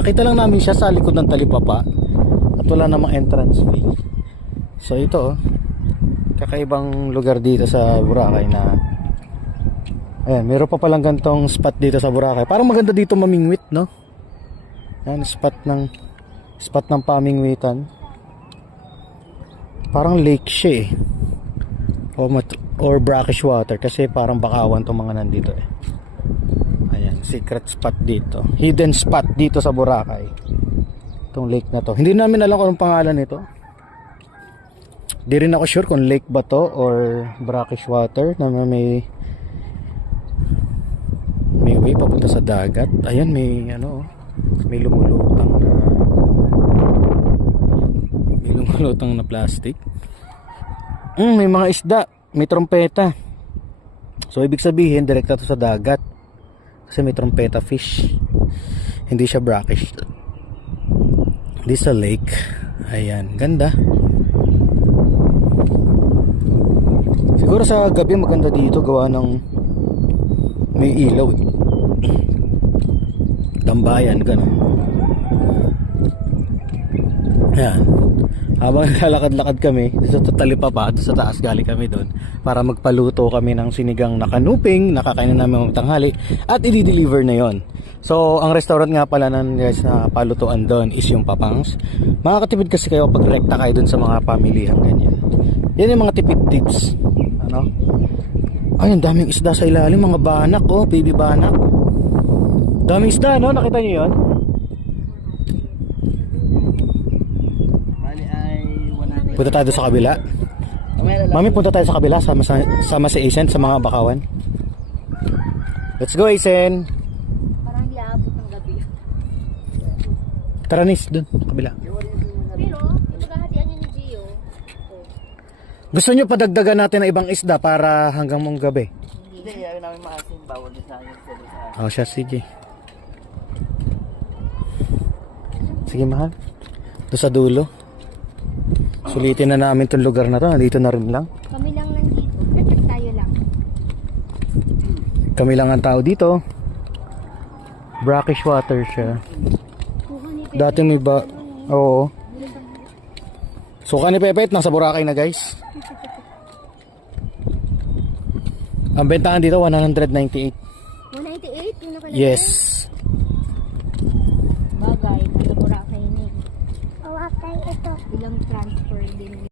Nakita lang namin siya sa likod ng talipapa at wala namang entrance fee. So ito, kakaibang lugar dito sa Boracay na ayan, meron pa palang gantong spot dito sa Boracay. Parang maganda dito mamingwit, no? Ayan, spot ng pamingwitan. Parang lake siya eh. Or brackish water kasi parang bakawan tong mga nandito eh. Ayan, secret spot dito. Hidden spot dito sa Boracay. Itong lake na to. Hindi namin alam kung anong pangalan nito. Di rin ako sure kung lake ba to or brackish water na may way papunta sa dagat. Ayan, may lumulutang na plastic. May mga isda, may trompeta. So ibig sabihin direkta to sa dagat. Kasi may trompeta fish. Hindi siya brackish. Hindi sa lake. Ayan, ganda. Siguro sa gabi maganda dito gawa ng may ilaw eh. Tambayan, gano'n. Ayan. Habang lalakad-lakad kami sa talipapa, sa taas galing kami doon para magpaluto kami ng sinigang na kanuping, nakakainin namin ng tanghali at i-deliver na yon. So ang restaurant nga pala ng guys na palutuan doon is yung Papangs. Makakatipid kasi kayo pag rekta kayo doon sa mga pamilihan ganyan. Yan yung mga tipid tips. Ano? Ay, ang daming isda sa ilalim, mga banak oh, baby banak. Daming isda, no? Nakita niyo yon? Punta tayo sa kabila. Mami, punta tayo sa kabila. Sama si Asen sa mga bakawan. Let's go, Asen. Parang di aabot ng gabi. Tara, Nis, dun, kabila. Pero, ipagahatian niyo ni Gio. Gusto nyo padagdagan natin ng ibang isda para hanggang mong gabi? Hindi, ayaw namin maasin. Bawal din sa akin. Oh, siya, sige. Sige, mahal. Doon sa dulo. Sulitin na namin itong lugar na to. Nandito na rin lang. Kami lang nandito. Tayo lang. Kami lang ang tao dito. Brackish water siya. Dati may ba... Oo. Suka ni Pepet, nasa Boracay na guys. Ang bentahan dito 198. 198? Yung nakalagay? Yes.